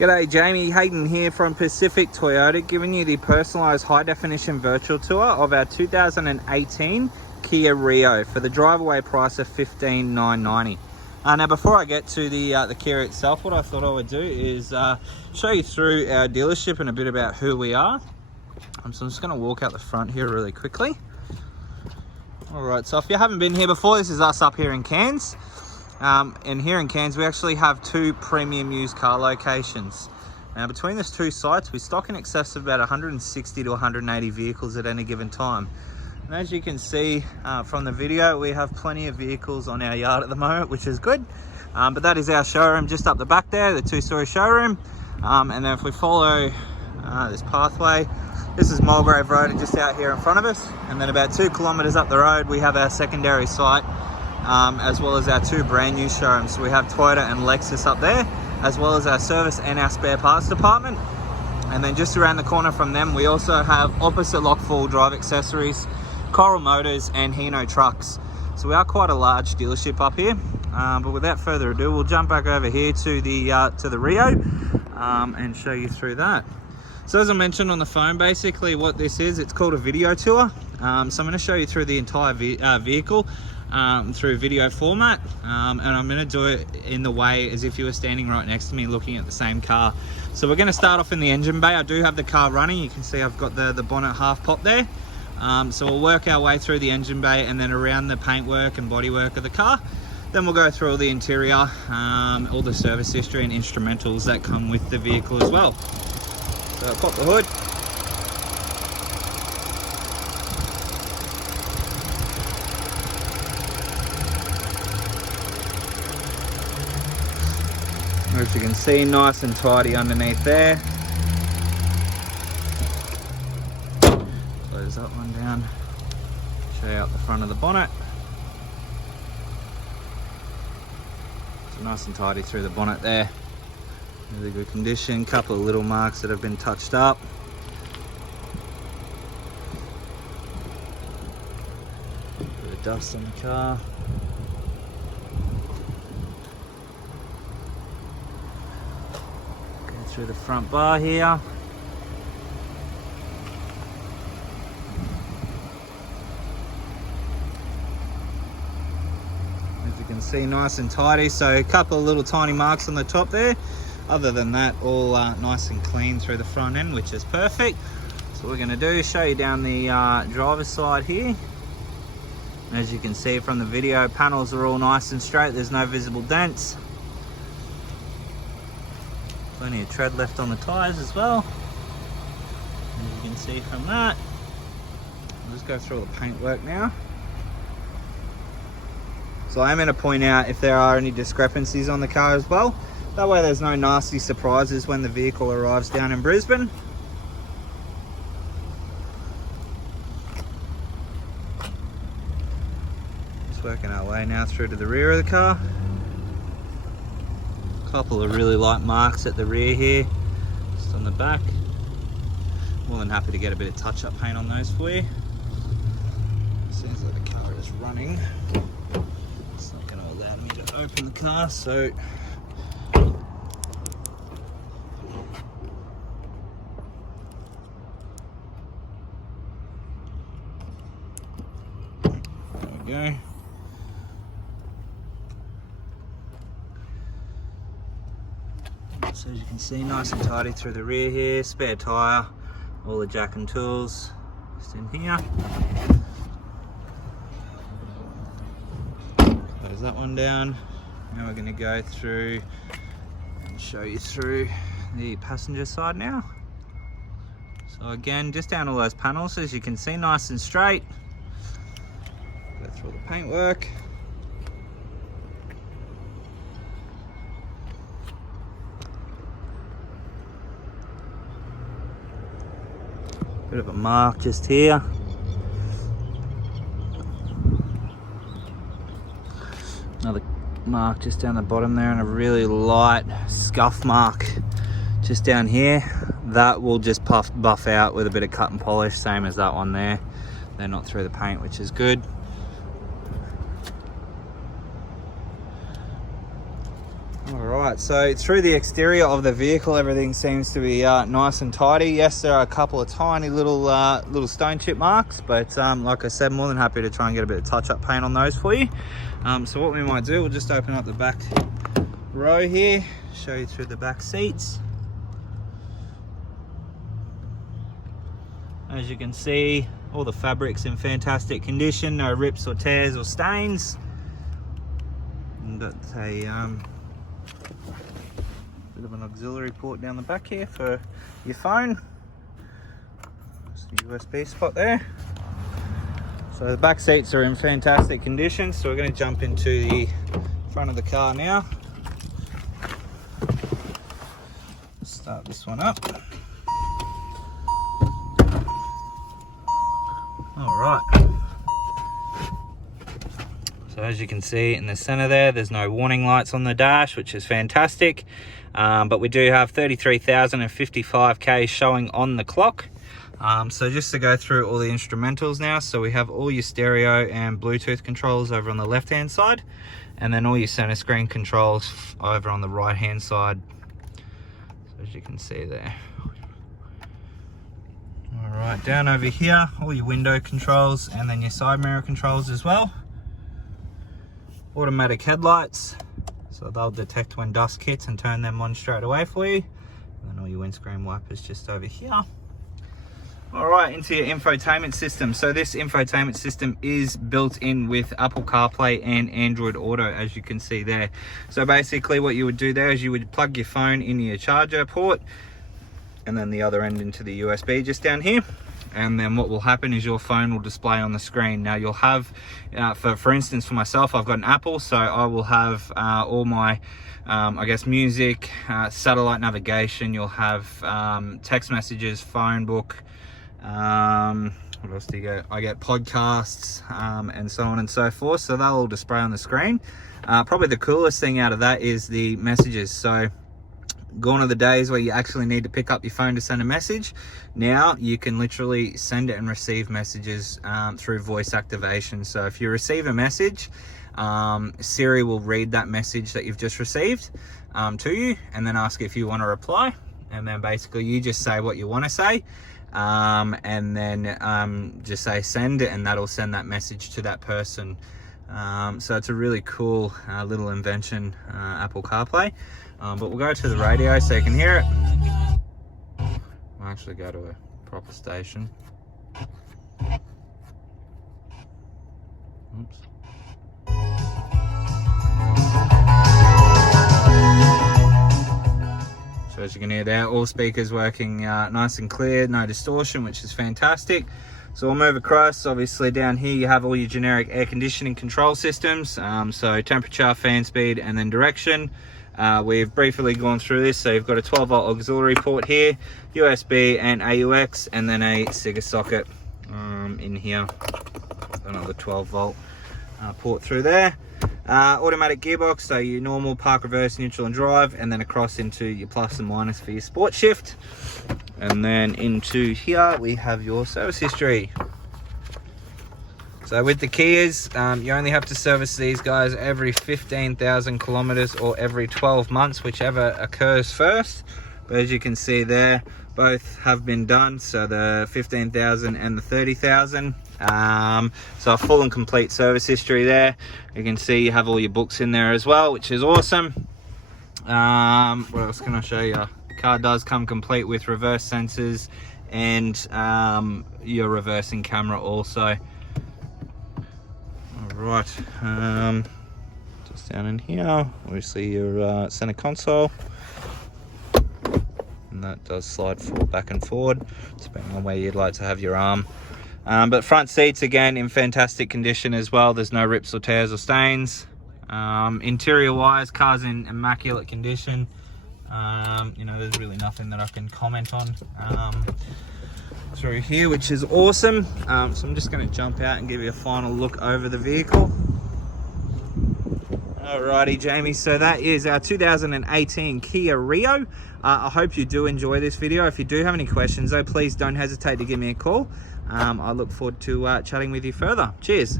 G'day, Jamie Hayden here from Pacific Toyota, giving you the personalised high-definition virtual tour of our 2018 Kia Rio for the drive-away price of $15,990. Now, before I get to the Kia itself, what I thought I would do is show you through our dealership and a bit about who we are. So I'm just going to walk out the front here really quickly. Alright, so if you haven't been here before, this is us up here in Cairns. And here in Cairns, we actually have two premium used car locations. Now, between those two sites, we stock in excess of about 160 to 180 vehicles at any given time. And as you can see from the video, we have plenty of vehicles on our yard at the moment, which is good. But that is our showroom just up the back there, the two-story showroom. And then if we follow this pathway, this is Mulgrave Road just out here in front of us. And then about 2 kilometres up the road, we have our secondary site. As well as our two brand new showrooms. So we have Toyota and Lexus up there, as well as our service and our spare parts department. And then just around the corner from them, we also have opposite lock full drive accessories, Coral Motors and Hino trucks. So we are quite a large dealership up here. But without further ado, we'll jump back over here to the Rio and show you through that. So as I mentioned on the phone, basically what this is, it's called a video tour. So I'm going to show you through the entire vehicle. Through video format, and I'm going to do it in the way as if you were standing right next to me looking at the same car. So we're going to start off in the engine bay. I do have the car running. You can see I've got the bonnet half popped there. So we'll work our way through the engine bay and then around the paintwork and bodywork of the car. Then we'll go through all the interior, all the service history and instrumentals that come with the vehicle as well. So I'll pop the hood. As you can see, nice and tidy underneath there. Close that one down. Show you out the front of the bonnet. So nice and tidy through the bonnet there. Really good condition. Couple of little marks that have been touched up. Bit of dust on the car. Through the front bar here. As you can see, nice and tidy. So a couple of little tiny marks on the top there. Other than that, all nice and clean through the front end, which is perfect. So what we're going to do is show you down the driver's side here. As you can see from the video, panels are all nice and straight. There's no visible dents. Plenty of tread left on the tyres as well. As you can see from that. I'll just go through all the paintwork now. So I am going to point out if there are any discrepancies on the car as well. That way there's no nasty surprises when the vehicle arrives down in Brisbane. Just working our way now through to the rear of the car. Couple of really light marks at the rear here, just on the back. More than happy to get a bit of touch-up paint on those for you. Seems like the car is running. It's not going to allow me to open the car, so there we go. So as you can see, nice and tidy through the rear here, spare tyre, all the jack and tools just in here. Close that one down. Now we're going to go through and show you through the passenger side now. So again, just down all those panels, as you can see, nice and straight. Go through all the paintwork. Bit of a mark just here. Another mark just down the bottom there, and a really light scuff mark just down here. That will just buff out with a bit of cut and polish, same as that one there. They're not through the paint, which is good. Alright, so through the exterior of the vehicle, everything seems to be nice and tidy. Yes, there are a couple of tiny little stone chip marks, but like I said, more than happy to try and get a bit of touch-up paint on those for you. So what we might do, we'll just open up the back row here, show you through the back seats. As you can see, all the fabric's in fantastic condition, no rips or tears or stains. And got a bit of an auxiliary port down the back here for your phone. There's the USB spot there. So the back seats are in fantastic condition. So we're going to jump into the front of the car now. Start this one up. All right. So as you can see in the center there, there's no warning lights on the dash, which is fantastic. But we do have 33,055 K showing on the clock. So just to go through all the instrumentals now. So we have all your stereo and Bluetooth controls over on the left hand side, and then all your center screen controls over on the right hand side. So as you can see there. All right, down over here, all your window controls and then your side mirror controls as well. Automatic headlights, so they'll detect when dusk hits and turn them on straight away for you. And then all your windscreen wipers just over here. All right, into your infotainment system. So this infotainment system is built in with Apple CarPlay and Android Auto, as you can see there. So basically what you would do there is you would plug your phone into your charger port and then the other end into the USB just down here. And then what will happen is your phone will display on the screen. Now you'll have, for instance, for myself, I've got an Apple, so I will have all my, I guess, music, satellite navigation. You'll have text messages, phone book. What else do you get? I get podcasts and so on and so forth. So they'll all display on the screen. Probably the coolest thing out of that is the messages. So gone are the days where you actually need to pick up your phone to send a message. Now you can literally send it and receive messages through voice activation. So if you receive a message, Siri will read that message that you've just received to you and then ask if you want to reply. And then basically you just say what you want to say and then just say send it, and that'll send that message to that person. So it's a really cool little invention, Apple CarPlay. But we'll go to the radio so you can hear it. We'll actually go to a proper station. Oops. So as you can hear there, all speakers working nice and clear, no distortion, which is fantastic. So we'll move across. Obviously down here you have all your generic air conditioning control systems. So temperature, fan speed, and then direction. We've briefly gone through this. So you've got a 12-volt auxiliary port here, USB and AUX, and then a Ciga socket in here. Another 12-volt port through there. Automatic gearbox, so your normal park, reverse, neutral and drive, and then across into your plus and minus for your sport shift. And then into here we have your service history. So with the Kias, you only have to service these guys every 15,000 kilometers or every 12 months, whichever occurs first. But as you can see there, both have been done. So the 15,000 and the 30,000. So a full and complete service history there. You can see you have all your books in there as well, which is awesome. What else can I show you? The car does come complete with reverse sensors and your reversing camera also. Right, just down in here, obviously your center console, and that does slide back and forward depending on where you'd like to have your arm. But front seats again in fantastic condition as well. There's no rips or tears or stains. Interior wise, car's in immaculate condition. You know, there's really nothing that I can comment on through here, which is awesome. So I'm just going to jump out and give you a final look over the vehicle. Alrighty, Jamie, so that is our 2018 Kia Rio. I hope you do enjoy this video. If you do have any questions though, please don't hesitate to give me a call. I look forward to chatting with you further. Cheers.